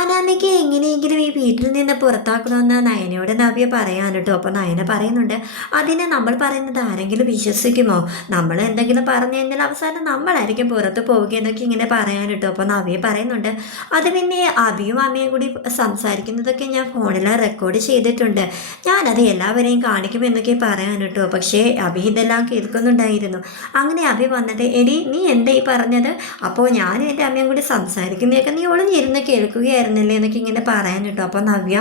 അനാമികയെ എങ്ങനെയെങ്കിലും ഈ വീട്ടിൽ നിന്ന് പുറത്താക്കണമെന്ന് നയനയോട് നവ്യ പറയാൻ കേട്ടോ. അപ്പോൾ നയന പറയുന്നുണ്ട്, അതിനെ നമ്മൾ പറയുന്നത് ആരെങ്കിലും വിശ്വസിക്കുമോ? നമ്മൾ എന്തെങ്കിലും പറഞ്ഞു കഴിഞ്ഞാൽ അവസാനം നമ്മളായിരിക്കും പുറത്ത് പോവുകയെന്നൊക്കെ ഇങ്ങനെ പറയാൻ കേട്ടോ. അപ്പോൾ നവ്യ പറയുന്നുണ്ട്, അത് പിന്നെ അഭിയും അമ്മയും കൂടി സംസാരിക്കുന്നതൊക്കെ ഞാൻ ഫോണിൽ റെക്കോർഡ് ചെയ്തിട്ടുണ്ട്, ഞാനത് എല്ലാവരെയും കാണിക്കുമെന്നൊക്കെ പറയാൻ കേട്ടോ. പക്ഷേ അഭി ഇതെല്ലാം കേൾക്കുന്നുണ്ടായിരുന്നു. അങ്ങനെ അഭി വന്നിട്ട്, എടി നീ എന്താ ഈ പറഞ്ഞത്? അപ്പോൾ ഞാനും എൻ്റെ അമ്മയും കൂടി സംസാരിക്കുന്നതൊക്കെ നീ ഒളിഞ്ഞിരുന്ന് കേൾക്കുകയായിരുന്നു എന്നൊക്കെ ഇങ്ങനെ പറയാൻ കേട്ടോ. അപ്പോൾ നവ്യ,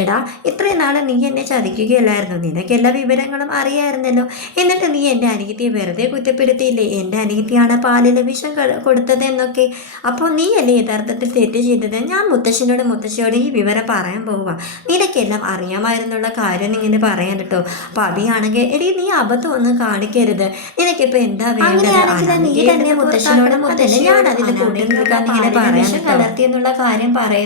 എടാ ഇത്രയും നാളെ നീ എന്നെ ചതിക്കുകയല്ലായിരുന്നു, നിനക്ക് എല്ലാ വിവരങ്ങളും അറിയാമായിരുന്നല്ലോ, എന്നിട്ട് നീ എൻ്റെ അനിയത്തിയെ വെറുതെ കുറ്റപ്പെടുത്തിയില്ലേ, എൻ്റെ അനിയത്തിയാണ് പാലിലെ വിഷം കൊടുത്തത് എന്നൊക്കെ. അപ്പോൾ നീ അല്ലേ യഥാർത്ഥത്തിൽ തെറ്റ് ചെയ്തത്? ഞാൻ മുത്തശ്ശിയോട് ഈ വിവരം പറയാൻ പോവുക, നിനക്കെല്ലാം അറിയാമായിരുന്നുള്ള കാര്യം ഇങ്ങനെ പറയാൻ കേട്ടോ. അപ്പോൾ അഭിയാണെങ്കിൽ, എടി നീ അബദ്ധം ഒന്നും കാണിക്കരുത്, നിനക്കിപ്പോൾ എന്താ വേണ്ടത്? നീ തന്നെ മുത്തശ്ശിയോട് ഞാൻ അതിൽ കൂട്ടി നിൽക്കാൻ ഇങ്ങനെ പറയാൻ കലർത്തിയെന്നുള്ള കാര്യം പറയണം.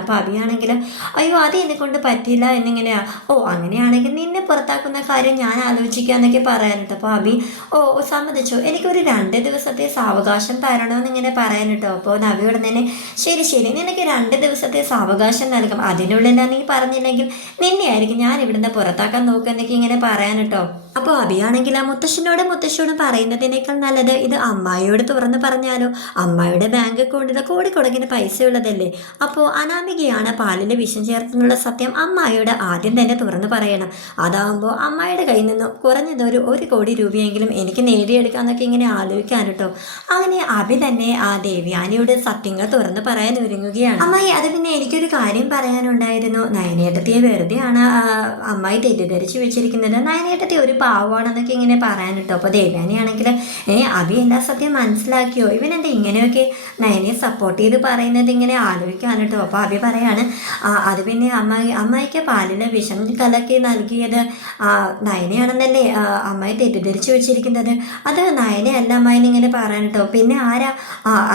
അപ്പോൾ അഭിയാണെങ്കിൽ, അയ്യോ അത് എന്നെ കൊണ്ട് പറ്റില്ല എന്നിങ്ങനെയാ. ഓ അങ്ങനെയാണെങ്കിൽ നിന്നെ പുറത്താക്കുന്ന കാര്യം ഞാൻ ആലോചിക്കാന്നൊക്കെ പറയാനിട്ടോ. അപ്പോൾ അഭി, ഓ സമ്മതിച്ചു, എനിക്കൊരു 2 ദിവസത്തെ സാവകാശം തരണമെന്നിങ്ങനെ പറയാനിട്ടോ. അപ്പോൾ നവിയോട് തന്നെ, ശരി നിനക്ക് 2 ദിവസത്തെ സാവകാശം നൽകും, അതിനുള്ളിൽ നീ പറഞ്ഞില്ലെങ്കിൽ നിന്നെ ആയിരിക്കും ഞാൻ ഇവിടുന്ന് പുറത്താക്കാൻ നോക്കുന്നൊക്കെ ഇങ്ങനെ പറയാനിട്ടോ. അപ്പോൾ അഭിയാണെങ്കിൽ ആ മുത്തശ്ശിയോടും പറയുന്നതിനേക്കാൾ നല്ലത് ഇത് അമ്മായിയോട് തുറന്ന് പറഞ്ഞാലോ, അമ്മായിയുടെ ബാങ്ക് അക്കൗണ്ടിൽ കോടിക്കണക്കിന് പൈസ ഉള്ളതല്ലേ. അപ്പോൾ അനാമികയാണ് പാലിൽ വിഷം ചേർത്തെന്നുള്ള സത്യം അമ്മായിയോട് ആദ്യം തന്നെ തുറന്ന് പറയണം. അതാകുമ്പോൾ അമ്മായിയുടെ കയ്യിൽ നിന്ന് കുറഞ്ഞത് ഒരു 1 കോടി രൂപയെങ്കിലും എനിക്ക് നേടിയെടുക്കാമെന്നൊക്കെ ഇങ്ങനെ ആലോചിക്കാൻ കേട്ടോ. അങ്ങനെ അഭി തന്നെ ആ ദേവ്യാനിയുടെ സത്യങ്ങൾ തുറന്ന് പറയാൻ ഒരുങ്ങുകയാണ്. അമ്മായി, അത് പിന്നെ എനിക്കൊരു കാര്യം പറയാനുണ്ടായിരുന്നു. നയനേട്ടത്തിയെ വെറുതെയാണ് അമ്മായി തെറ്റിദ്ധരിച്ച് വെച്ചിരിക്കുന്നത്, നയനേട്ടത്തി ഒരു പാവമാണെന്നൊക്കെ ഇങ്ങനെ പറയാൻ കേട്ടോ. അപ്പോൾ ദേവ്യാനിയാണെങ്കിൽ, അഭി എല്ലാ സത്യം മനസ്സിലാക്കിയോ, ഇവനെന്താ ഇങ്ങനെയൊക്കെ നയനെ സപ്പോർട്ട് ചെയ്ത് പറയുന്നത് ഇങ്ങനെ ആലോചിക്കാൻ കേട്ടോ. അപ്പോൾ അഭി പറയാണ്, അത് പിന്നെ അമ്മായിക്ക് പാലിൽ വിഷം കലക്കി നൽകിയത് നയനയാണെന്നല്ലേ അമ്മായി തെറ്റിദ്ധരിച്ചു വെച്ചിരിക്കുന്നത്, അത് നയനയല്ല അമ്മായിന്ന് ഇങ്ങനെ പറയാൻ കേട്ടോ. പിന്നെ ആരാ?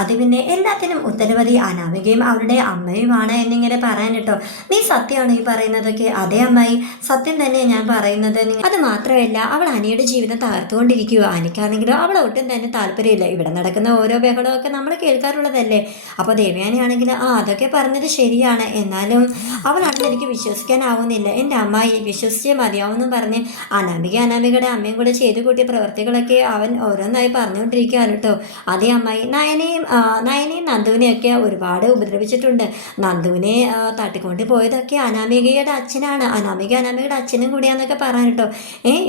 അത് പിന്നെ എല്ലാത്തിനും ഉത്തരവാദി അനാമികയും അവരുടെ അമ്മയുമാണ് എന്നിങ്ങനെ പറയാൻ കേട്ടോ. നീ സത്യമാണോ ഈ പറയുന്നതൊക്കെ? അതേ അമ്മായി, സത്യം തന്നെ ഞാൻ പറയുന്നത്. അത് മാത്രമല്ല, അവൾ അനിയുടെ ജീവിതം തകർത്തുകൊണ്ടിരിക്കുക, അനിക്കാണെങ്കിലും അവൾ ഒട്ടും തന്നെ താല്പര്യമില്ല, ഇവിടെ നടക്കുന്ന ഓരോ ബഹളമൊക്കെ നമ്മൾ കേൾക്കാറുള്ളതല്ലേ. അപ്പോൾ ദേവയാനിയാണെങ്കിൽ, അതൊക്കെ പറഞ്ഞത് ശരിയാണ്, എന്നാലും അവളാണെന്ന് എനിക്ക് വിശ്വസിക്കാനാവുന്നില്ല, എൻ്റെ അമ്മായി വിശ്വസിച്ചേ മതിയാവുമെന്നും പറഞ്ഞ് അനാമികയുടെ അമ്മയും കൂടെ ചെയ്തു കൂട്ടിയ പ്രവൃത്തികളൊക്കെ അവൻ ഓരോന്നായി പറഞ്ഞുകൊണ്ടിരിക്കുകയാണ് കേട്ടോ. അതേ അമ്മായി, നയനെയും നന്ദുവിനെയൊക്കെ ഒരുപാട് ഉപദ്രവിച്ചിട്ടുണ്ട്, നന്ദുവിനെ തട്ടിക്കൊണ്ട് പോയതൊക്കെ അനാമികയുടെ അച്ഛനാണ്, അനാമികയുടെ അച്ഛനും കൂടിയാന്നൊക്കെ പറയാൻ കേട്ടോ.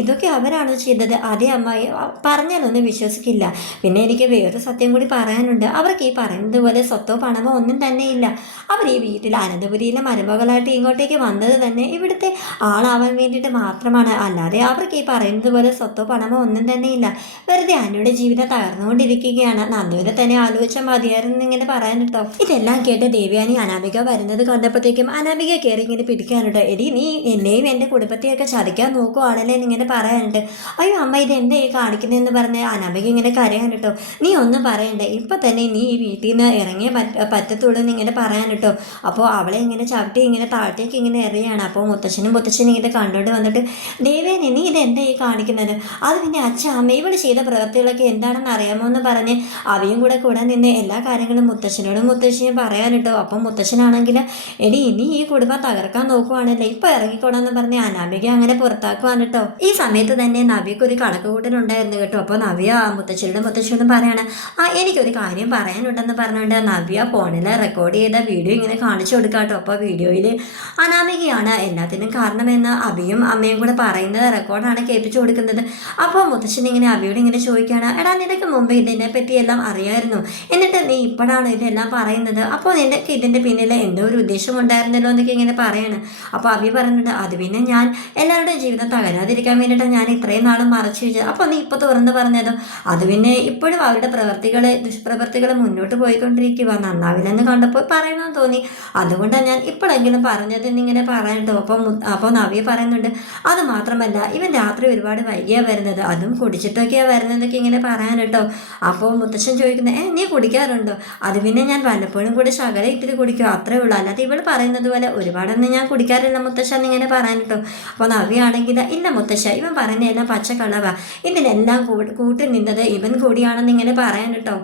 ഇതൊക്കെ അവരാണോ ചെയ്തത്? അതേ അമ്മായി, പറഞ്ഞാലൊന്നും വിശ്വസിക്കില്ല. പിന്നെ എനിക്ക് വേറൊരു സത്യം കൂടി പറയാനുണ്ട്, അവർക്ക് ഈ പറയുന്നത് പോലെ സ്വത്തോ പണമോ ഒന്നും തന്നെയില്ല, അവർ ഈ വീട്ടിൽ അനന്തപുരിയിലെ മരുമകളായിട്ട് ഇങ്ങോട്ടേക്ക് വന്നത് തന്നെ ഇവിടുത്തെ ആളാവാൻ വേണ്ടിയിട്ട് മാത്രമാണ്, അല്ലാതെ അവർക്ക് ഈ പറയുന്നത് പോലെ സ്വത്തോ പണമോ ഒന്നും തന്നെയില്ല, വെറുതെ അന്നയുടെ ജീവിതം തകർന്നുകൊണ്ടിരിക്കുകയാണ്, നന്ദുവിനെ തന്നെ ആലോചിച്ചാൽ മതിയായിരുന്നു ഇങ്ങനെ പറയാൻ കേട്ടോ. ഇതെല്ലാം കേട്ട് ദേവയാനി അനാമിക വരുന്നത് കണ്ടപ്പോഴത്തേക്കും അനാമിക കയറി ഇങ്ങനെ പിടിക്കാനുണ്ട്. എടി നീ എന്നെയും എൻ്റെ കുടുംബത്തെയൊക്കെ ചതിക്കാൻ നോക്കുവാണല്ലേ എന്നിങ്ങനെ പറയാനുണ്ട്. അയ്യോ അമ്മ, ഇത് എന്താ ഈ കാണിക്കുന്നതെന്ന് പറഞ്ഞ് അനാമിക ഇങ്ങനെ കരയാൻ കേട്ടോ. നീ ഒന്നും പറയണ്ടേ, ഇപ്പം തന്നെ നീ ഈ വീട്ടിൽ നിന്ന് ഇറങ്ങിയേ പറ്റത്തുള്ളൂ എന്നിങ്ങനെ പറയാൻ കേട്ടോ. അപ്പോൾ അവളെ ഇങ്ങനെ ചവിട്ടി ഇങ്ങനെ താഴത്തേക്ക് ഇങ്ങനെ എറിയാണ്. അപ്പോൾ മുത്തശ്ശനും ഇങ്ങനെ കണ്ടുകൊണ്ട് വന്നിട്ട്, ദേവേനെ നീ ഇതെന്താ ഈ കാണിക്കുന്നത്? അത് പിന്നെ അമ്മ ഇവള് ചെയ്ത പ്രവൃത്തികളൊക്കെ എന്താണെന്ന് അറിയാമോ എന്ന് പറഞ്ഞ് അവയും കൂടെ നിന്ന് എല്ലാ കാര്യങ്ങളും മുത്തശ്ശിയും പറയാൻ കേട്ടോ. അപ്പം മുത്തശ്ശനാണെങ്കിൽ, എടി നീ ഈ കുടുംബം തകർക്കാൻ നോക്കുവാണല്ലേ, ഇപ്പം ഇറങ്ങിക്കോടാന്ന് പറഞ്ഞ് അനാമിക അങ്ങനെ പുറത്താക്കുവാണ് കേട്ടോ. ഈ സമയത്ത് തന്നെ നവ്യക്ക് ഒരു കണക്ക് കൂട്ടലുണ്ടായിരുന്നു കേട്ടോ. അപ്പോൾ നവ്യ മുത്തശ്ശിയോടും പറയാണ്, എനിക്കൊരു കാര്യം പറയാനുണ്ടെന്ന് പറഞ്ഞുകൊണ്ട് നവ്യ ഫോണിൽ റെക്കോർഡ് ചെയ്ത വീഡിയോ ഇങ്ങനെ കാണിച്ചു കൊടുക്കാം കേട്ടോ. അപ്പോൾ വീഡിയോയിൽ അനാമികയാണ് എല്ലാത്തിനും കാരണമെന്ന് അഭിയും അമ്മയും കൂടെ പറയുന്നത് റെക്കോർഡാണ് കേൾപ്പിച്ചു കൊടുക്കുന്നത്. അപ്പോൾ മുത്തശ്ശൻ ഇങ്ങനെ അഭിയോട് ഇങ്ങനെ ചോദിക്കുകയാണ്, എടാ നിനക്ക് മുമ്പ് ഇതിനെ പറ്റി എല്ലാം അറിയായിരുന്നു, എന്നിട്ട് നീ ഇപ്പോഴാണ് ഇതെല്ലാം പറയുന്നത്, അപ്പോൾ നിനക്ക് ഇതിൻ്റെ പിന്നിൽ എന്തോ ഒരു ഉദ്ദേശം ഉണ്ടായിരുന്നല്ലോ എന്നൊക്കെ ഇങ്ങനെ പറയാണ്. അപ്പോൾ അഭി പറയുന്നുണ്ട്, അത് പിന്നെ ഞാൻ എല്ലാവരുടെയും ജീവിതം തകരാതിരിക്കാൻ വേണ്ടിയിട്ട് ഞാൻ ഇത്രയും നാളും മറച്ചു വെച്ചത്, അപ്പോൾ നീ ഇപ്പോൾ തുറന്ന് പറഞ്ഞതോ? അത് പിന്നെ ഇപ്പോഴും അവരുടെ ദുഷ്പ്രവൃത്തികൾ മുന്നോട്ട് പോയിക്കൊണ്ടിരിക്കുക, നന്നാവില്ലെന്ന് കണ്ടപ്പോൾ പറയണമെന്ന് തോന്നി, അതുകൊണ്ടാണ് ഞാൻ ഇപ്പോഴെങ്കിലും പറഞ്ഞത് എന്നിങ്ങനെ പറയാനുണ്ടോ. അപ്പോൾ നവ്യ പറയുന്നുണ്ട്, അത് മാത്രമല്ല ഇവൻ രാത്രി ഒരുപാട് വൈകിയാണ് വരുന്നത്, അതും കുടിച്ചിട്ടൊക്കെയാണ് വരുന്നതൊക്കെ ഇങ്ങനെ പറയാൻ കേട്ടോ. അപ്പോൾ മുത്തശ്ശൻ ചോദിക്കുന്നത്, നീ കുടിക്കാറുണ്ടോ? അത് പിന്നെ ഞാൻ വല്ലപ്പോഴും കൂടി ശകലം ഇത്തിരി കുടിക്കും, അത്രേ ഉള്ളൂ, അല്ലാതെ ഇവൾ പറയുന്നത് പോലെ ഒരുപാടൊന്നും ഞാൻ കുടിക്കാറില്ല മുത്തശ്ശ എന്നിങ്ങനെ പറയാൻ കേട്ടോ. അപ്പോൾ നവ്യാണെങ്കിൽ, ഇല്ല മുത്തശ്ശ, ഇവൻ പറഞ്ഞതെല്ലാം പച്ചക്കളവാ, ഇതിനെല്ലാം കൂട്ടി നിന്നത് ഇവൻ കൂടിയാണെന്ന് ഇങ്ങനെ പറയാൻ കേട്ടോ.